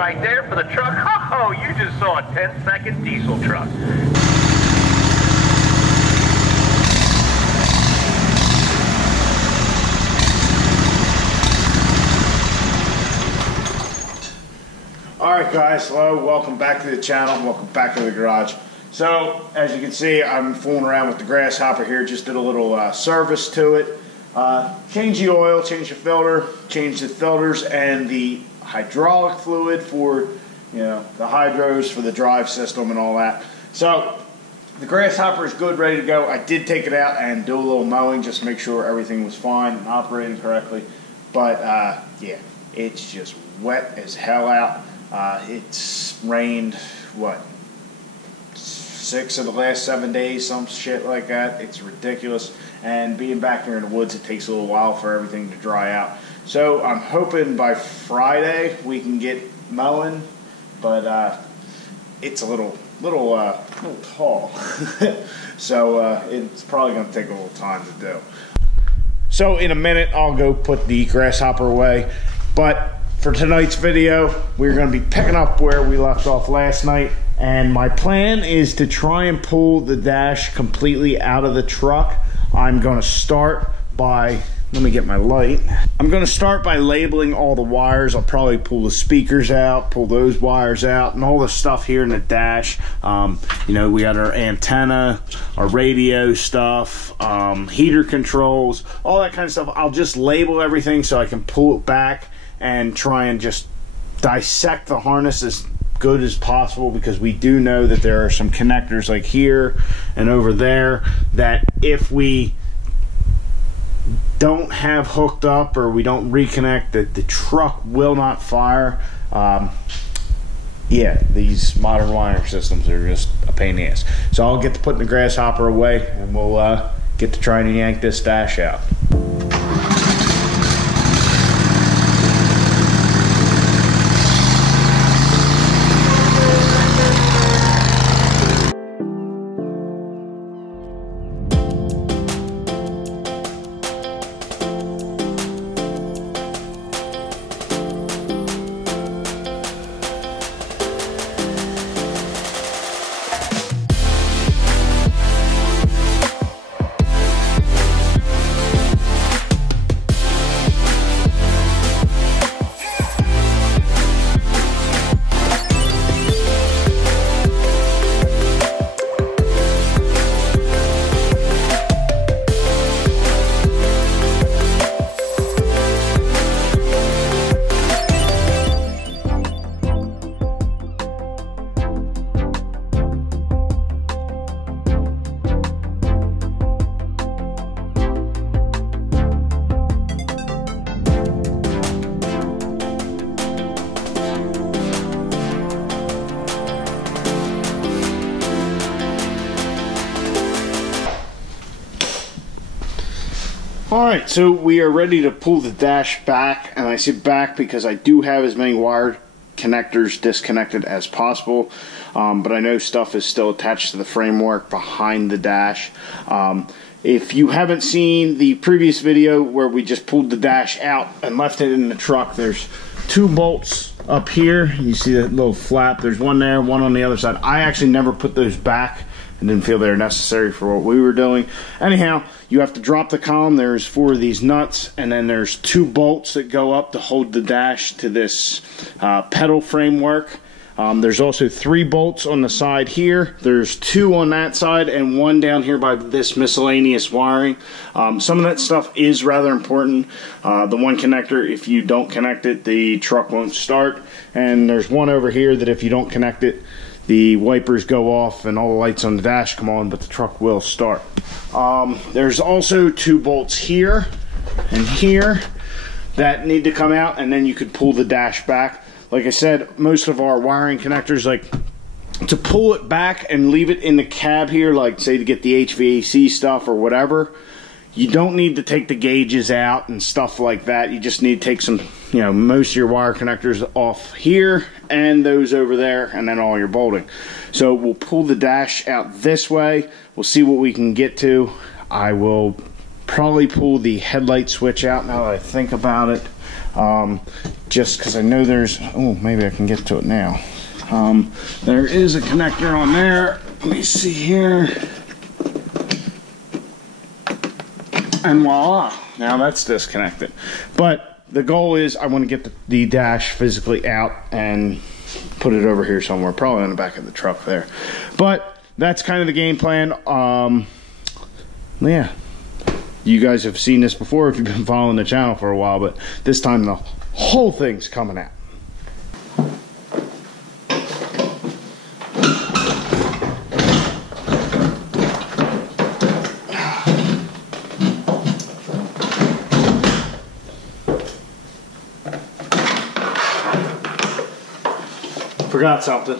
right there for the truck. Oh, you just saw a 10-second diesel truck. Alright guys, hello, welcome back to the channel, welcome back to the garage. So, as you can see, I'm fooling around with the grasshopper here, just did a little service to it. Change the oil, change the filter, change the filters and the hydraulic fluid for, the hydros for the drive system and all that. So, the grasshopper is good, ready to go. I did take it out and do a little mowing just to make sure everything was fine and operating correctly. But, yeah, it's just wet as hell out. It's rained, what, 6 of the last 7 days, some shit like that. It's ridiculous. And being back here in the woods, it takes a little while for everything to dry out. So I'm hoping by Friday we can get mowing, but it's a little tall. So it's probably going to take a little time to do. So in a minute, I'll go put the grasshopper away. But for tonight's video, we're going to be picking up where we left off last night. And my plan is to try and pull the dash completely out of the truck. I'm going to start by, let me get my light. I'm going to start by labeling all the wires. I'll probably pull the speakers out, pull those wires out, and all the stuff here in the dash. We got our antenna, our radio stuff, heater controls, all that kind of stuff. I'll just label everything so I can pull it back and try and just dissect the harness as good as possible, because we do know that there are some connectors like here and over there that if we don't have hooked up or we don't reconnect, that the truck will not fire. Yeah, these modern wiring systems are just a pain in the ass. So I'll get to putting the grasshopper away and we'll get to trying to yank this dash out. Alright, so we are ready to pull the dash back, and I say back because I do have as many wire connectors disconnected as possible, but I know stuff is still attached to the framework behind the dash. If you haven't seen the previous video where we just pulled the dash out and left it in the truck, there's 2 bolts up here. You see that little flap, there's one there, one on the other side. I actually never put those back and didn't feel they were necessary for what we were doing. Anyhow, you have to drop the column. There's 4 of these nuts, and then there's 2 bolts that go up to hold the dash to this pedal framework. There's also 3 bolts on the side here. There's 2 on that side and 1 down here by this miscellaneous wiring. Some of that stuff is rather important. The one connector, if you don't connect it, the truck won't start. And there's one over here that if you don't connect it, the wipers go off and all the lights on the dash come on, but the truck will start. There's also 2 bolts here and here that need to come out, and then you could pull the dash back. Like I said, most of our wiring connectors, like to pull it back and leave it in the cab here, like say to get the HVAC stuff or whatever, you don't need to take the gauges out and stuff like that. You just need to take some, most of your wire connectors off here and those over there, and then all your bolting. So we'll pull the dash out this way. We'll see what we can get to. I will probably pull the headlight switch out now that I think about it. just because I know there's, oh, maybe I can get to it now. There is a connector on there. Let me see here. And voila, now that's disconnected. But the goal is I want to get the dash physically out and put it over here somewhere, probably on the back of the truck there. But that's kind of the game plan. Yeah, you guys have seen this before if you've been following the channel for a while, but this time the whole thing's coming out. Forgot something.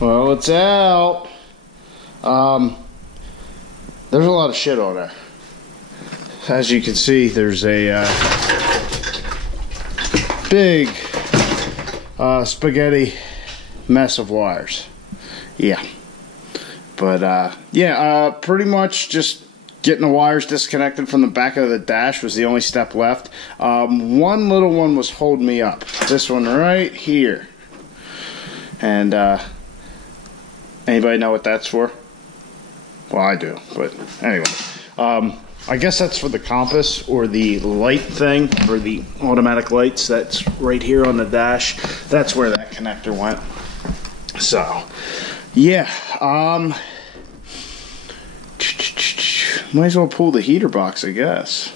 Well, it's out. There's a lot of shit on there. As you can see, there's a big spaghetti mess of wires. Yeah. But yeah, pretty much just getting the wires disconnected from the back of the dash was the only step left. One little one was holding me up. This one right here. And anybody know what that's for? Well, I do, but anyway. I guess that's for the compass or the light thing, or the automatic lights that's right here on the dash. That's where that connector went. So, yeah. Might as well pull the heater box, I guess.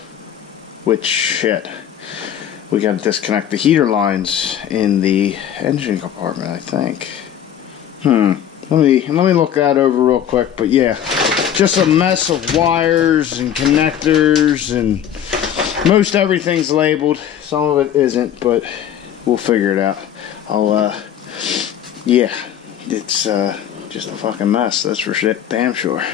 Which, shit. We gotta disconnect the heater lines in the engine compartment, I think. Let me look that over real quick, but yeah, just a mess of wires and connectors, and most everything's labeled. Some of it isn't, but we'll figure it out. Yeah, it's just a fucking mess, that's for shit, damn sure.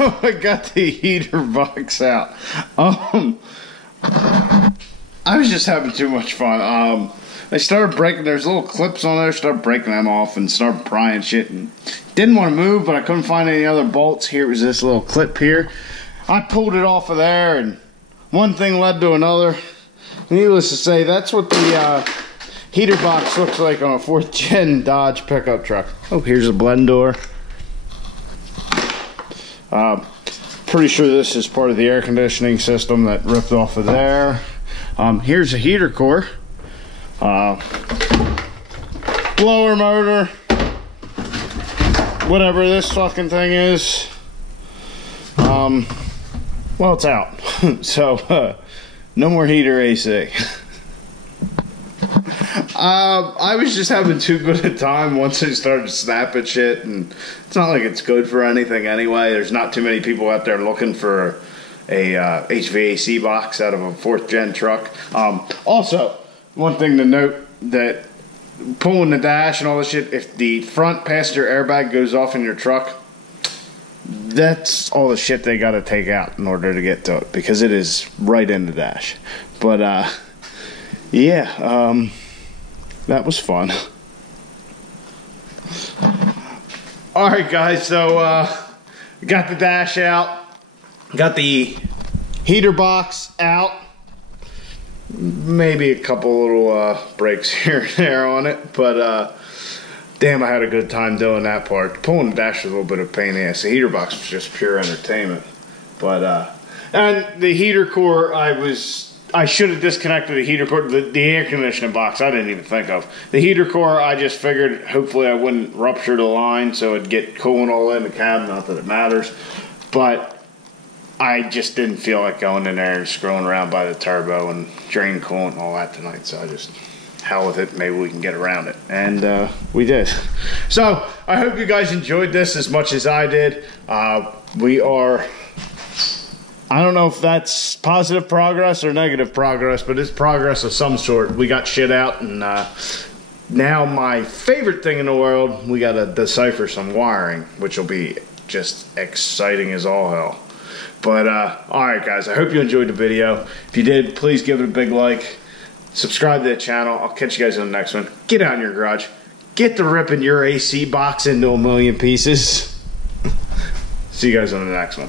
So I got the heater box out. I was just having too much fun. They started breaking, there's little clips on there, started breaking them off and started prying shit, and didn't want to move, but I couldn't find any other bolts. Here was this little clip here. I pulled it off of there, and one thing led to another. Needless to say, that's what the heater box looks like on a 4th gen Dodge pickup truck. Oh, here's a blend door. pretty sure this is part of the air conditioning system that ripped off of there. Here's a heater core. Blower motor. Whatever this fucking thing is. Well, it's out. So, no more heater AC. I was just having too good a time once I started snapping shit, and it's not like it's good for anything anyway. There's not too many people out there looking for a HVAC box out of a 4th gen truck. Also, one thing to note, that pulling the dash and all this shit, if the front passenger airbag goes off in your truck, that's all the shit they got to take out in order to get to it, because it is right in the dash. But yeah, that was fun. Alright guys, so got the dash out, got the heater box out, maybe a couple little breaks here and there on it, but damn, I had a good time doing that part. Pulling the dash was a little bit of a pain in the ass. The heater box was just pure entertainment. But and the heater core, I should have disconnected the heater core, the air conditioning box. I didn't even think of the heater core. I just figured hopefully I wouldn't rupture the line, so it'd get cooling all in the cab. Not that it matters, but I just didn't feel like going in there and screwing around by the turbo and drain coolant and all that tonight. So I just, hell with it, maybe we can get around it, and we did. So I hope you guys enjoyed this as much as I did. We are, I don't know if that's positive progress or negative progress, but it's progress of some sort. We got shit out, and now my favorite thing in the world, we got to decipher some wiring, which will be just exciting as all hell. But alright guys, I hope you enjoyed the video. If you did, please give it a big like. Subscribe to the channel. I'll catch you guys in the next one. Get out in your garage. Get to ripping your AC box into a million pieces. See you guys on the next one.